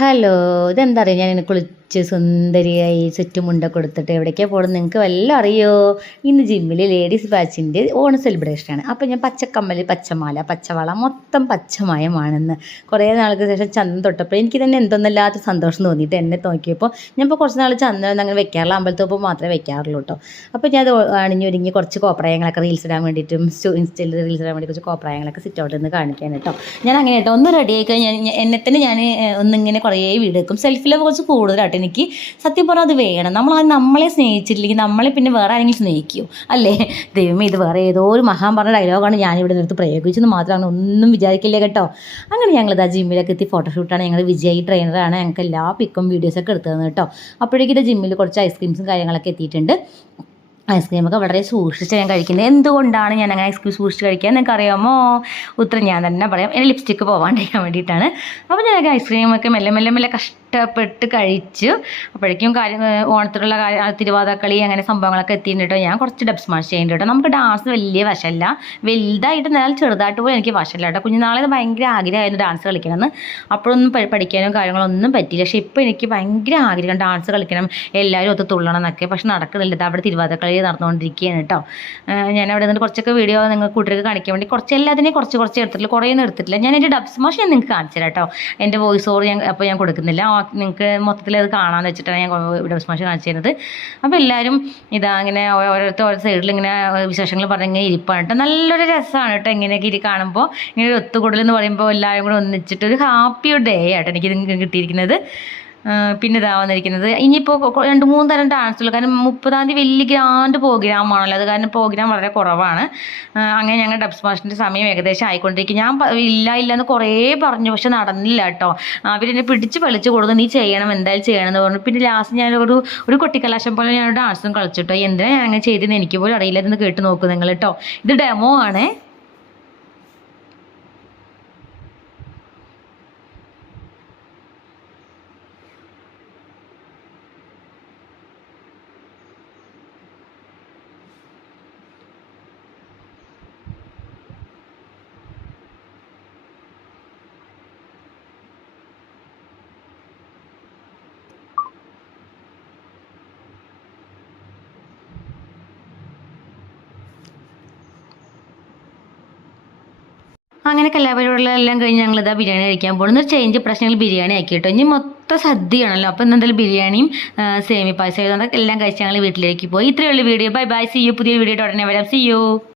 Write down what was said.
Hello, ഇതെന്താ അറിയാം, ഞാൻ എന്നെ കുളിച്ച് സുന്ദരിയായി ചുറ്റുമുണ്ടൊക്കെ കൊടുത്തിട്ട് എവിടേക്കാണ് പോകുന്നത് നിങ്ങൾക്ക് വല്ലതും അറിയോ? ഇന്ന് ജിമ്മിൽ ലേഡീസ് ബാച്ചിൻ്റെ ഓണ സെലിബ്രേഷനാണ്. അപ്പോൾ ഞാൻ പച്ചക്കമ്മൽ, പച്ചമാല, പച്ചവള മൊത്തം പച്ചമയമാണെന്ന് കുറേ നാൾക്ക് ശേഷം ചന്തം തൊട്ടപ്പോൾ എനിക്ക് തന്നെ എന്തൊന്നല്ലാത്ത സന്തോഷം തോന്നിയിട്ട് എന്നെ നോക്കിയപ്പോൾ ഞാൻ ഇപ്പോൾ കുറച്ച് നാൾ ചന്തം അങ്ങനെ വെക്കാറില്ല, അമ്പലത്തോപ്പോൾ മാത്രമേ വെക്കാറുള്ളൂ കേട്ടോ. അപ്പോൾ ഞാൻ അത് അണിഞ്ഞൊരുങ്ങി കുറച്ച് കോപ്രായങ്ങളൊക്കെ റീൽസ് ഇടാൻ വേണ്ടിയിട്ടും ഇൻസ്റ്റയിൽ റീൽസ് ഇടാൻ വേണ്ടി കുറച്ച് കോപ്രായങ്ങളൊക്കെ സിറ്റ് ഔട്ടിൽ നിന്ന് കാണിക്കാൻ കേട്ടോ. ഞാൻ അങ്ങനെ കേട്ടോ ഒന്ന് റെഡി ആയി കഴിഞ്ഞാൽ എന്നെ തന്നെ ഞാൻ ഒന്നിങ്ങനെ കുറേ വീഡിയോ എടുക്കും. സെൽഫി ലവ് കുറച്ച് കൂടുതലായിട്ട് എനിക്ക് സത്യം പറഞ്ഞാൽ അത് വേണം. നമ്മളെ സ്നേഹിച്ചിട്ടില്ലെങ്കിൽ നമ്മളെ പിന്നെ വേറെ ആരെങ്കിലും സ്നേഹിക്കുമോ അല്ലേ? ദൈവമേ, ഇത് വേറെ ഏതോ ഒരു മഹാൻ പറഞ്ഞ ഡയലോഗാണ് ഞാനിവിടെ നിർത്തി പ്രയോഗിച്ചെന്ന് മാത്രമാണ്, ഒന്നും വിചാരിക്കില്ല കേട്ടോ. അങ്ങനെ ഞങ്ങളിത് ആ ജിമ്മിലൊക്കെ എത്തി ഫോട്ടോഷൂട്ടാണ്. ഞങ്ങൾ വിജയ് ട്രെയിനറാണ്, ഞങ്ങൾക്ക് എല്ലാ പിക്കും വീഡിയോസൊക്കെ എടുത്തു തന്നു കേട്ടോ. അപ്പോഴേക്കും ഇത് ജിമ്മിൽ കുറച്ച് ഐസ്ക്രീംസും കാര്യങ്ങളൊക്കെ എത്തിയിട്ടുണ്ട്. ഐസ്ക്രീമൊക്കെ വളരെ സൂക്ഷിച്ച് ഞാൻ കഴിക്കുന്നത്. എന്തുകൊണ്ടാണ് ഞാൻ അങ്ങനെ ഐസ്ക്രീം സൂക്ഷിച്ച് കഴിക്കുക നിങ്ങൾക്ക് അറിയാമോ? ഉത്തരം ഞാൻ തന്നെ പറയാം. എൻ്റെ ലിപ്സ്റ്റിക്ക് പോകാണ്ടിരിക്കാൻ വേണ്ടിയിട്ടാണ്. അപ്പോൾ ഞാൻ ഐസ്ക്രീമൊക്കെ മെല്ലെ മെല്ലെ മെല്ലെ കഷ്ടപ്പെട്ട് കഴിച്ചു. അപ്പോഴേക്കും ഓണത്തിലുള്ള തിരുവാതിരക്കളി അങ്ങനെ സംഭവങ്ങളൊക്കെ എത്തിയിട്ടുണ്ട് കേട്ടോ. ഞാൻ കുറച്ച് ഡബ് സ്മാഷ് ചെയ്യുന്നുണ്ട് കേട്ടോ. നമുക്ക് ഡാൻസ് വലിയ വശമല്ല, വലുതായിട്ട് എന്നാൽ ചെറുതായിട്ട് പോലും എനിക്ക് വശമല്ല കേട്ടോ. കുഞ്ഞുനാളെ ഭയങ്കര ആഗ്രഹമായിരുന്നു ഡാൻസ് കളിക്കണമെന്ന്. അപ്പോഴൊന്നും പഠിക്കാനോ കാര്യങ്ങളൊന്നും പറ്റിയില്ല. പക്ഷേ ഇപ്പോൾ എനിക്ക് ഭയങ്കര ആഗ്രഹം ഡാൻസ് കളിക്കണം, എല്ലാവരും ഒത്ത് തുള്ളണം എന്നൊക്കെ. പക്ഷെ നടക്കുന്നില്ല. അവിടെ തിരുവാതിരക്കളി നടന്നുകൊണ്ടിരിക്കുകയാണ് കേട്ടോ. ഞാൻ അവിടെ നിന്ന് കുറച്ചൊക്കെ വീഡിയോ നിങ്ങൾ കൂട്ടുകാർക്ക് കാണിക്കാൻ വേണ്ടി കുറച്ച് എല്ലാത്തിനെയും കുറച്ച് എടുത്തിട്ടില്ല, കുറേയൊന്നും എടുത്തിട്ടില്ല. ഞാൻ എൻ്റെ ഡബ് സ്മാഷ് ഞാൻ നിങ്ങൾക്ക് കാണിച്ചു തരാം കേട്ടോ. എൻ്റെ വോയിസ് ഓവർ ഞാൻ കൊടുക്കുന്നില്ല, നിങ്ങൾക്ക് മൊത്തത്തിൽ അത് കാണാമെന്ന് വെച്ചിട്ടാണ് ഞാൻ ഡബ് സ്മാഷ് കാണിച്ചു തരുന്നത്. അപ്പോൾ എല്ലാവരും ഇതാ ഇങ്ങനെ ഓരോ സൈഡിൽ ഇങ്ങനെ വിശേഷങ്ങൾ പറഞ്ഞിങ്ങനെ ഇരിപ്പാണ് കേട്ടോ. നല്ലൊരു രസമാണ് കേട്ടോ ഇങ്ങനെയൊക്കെ കാണുമ്പോൾ. ഇങ്ങനെ ഒരു ഒത്തുകൂടൽ എന്ന് പറയുമ്പോൾ എല്ലാവരും കൂടെ ഒന്നിച്ചിട്ട് ഒരു ഹാപ്പി ഡേ ആട്ടോ എനിക്ക് കിട്ടിയിരിക്കുന്നത്. പിന്നെ ഇതാ വന്നിരിക്കുന്നത്. ഇനിയിപ്പോൾ 2-3 തരം ഡാൻസുകൾ, കാരണം 30-ാം തീയതി വലിയ ഗ്രാൻഡ് പ്രോഗ്രാമാണല്ലോ, അത് കാരണം പ്രോഗ്രാം വളരെ കുറവാണ്. അങ്ങനെ ഞങ്ങൾ ഡബ് സ്മാഷിൻ്റെ സമയം ഏകദേശം ആയിക്കൊണ്ടിരിക്കും. ഞാൻ ഇല്ല എന്ന് കുറേ പറഞ്ഞു, പക്ഷെ നടന്നില്ല കേട്ടോ. അവരെന്നെ പിടിച്ച് വലിച്ചു കൊടുത്തു, നീ ചെയ്യണം, എന്തായാലും ചെയ്യണം എന്ന് പറഞ്ഞു. പിന്നെ ലാസ്റ്റ് ഞാൻ ഒരു കൊട്ടിക്കലാശം പോലെ ഞാൻ ഡാൻസും കളിച്ചിട്ടോ. എന്തിനാണ് ഞാൻ അങ്ങനെ ചെയ്തതെന്ന് എനിക്ക് പോലും അറിയില്ല. ഇതൊന്ന് കേട്ട് നോക്കൂ നിങ്ങൾ കേട്ടോ. ഇത് ഡെമോ ആണേ. അങ്ങനെ കലാപരിപാടികളെല്ലാം കഴിഞ്ഞ് ഞങ്ങളിതാ ബിരിയാണി കഴിക്കാൻ പോകുന്നു. ഒരു ചേഞ്ച് പ്രശ്നങ്ങൾ ബിരിയാണി ആക്കി കേട്ടോ. ഇനി മൊത്തം സദ്യയാണല്ലോ, അപ്പോൾ എന്തായാലും ബിരിയാണിയും സേമി പായസം എല്ലാം കഴിച്ച് ഞങ്ങൾ വീട്ടിലേക്ക് പോയി. ഇത്രയുള്ള video. Bye bye, see you. പുതിയ വീഡിയോ ഉടനെ വരാം. See U.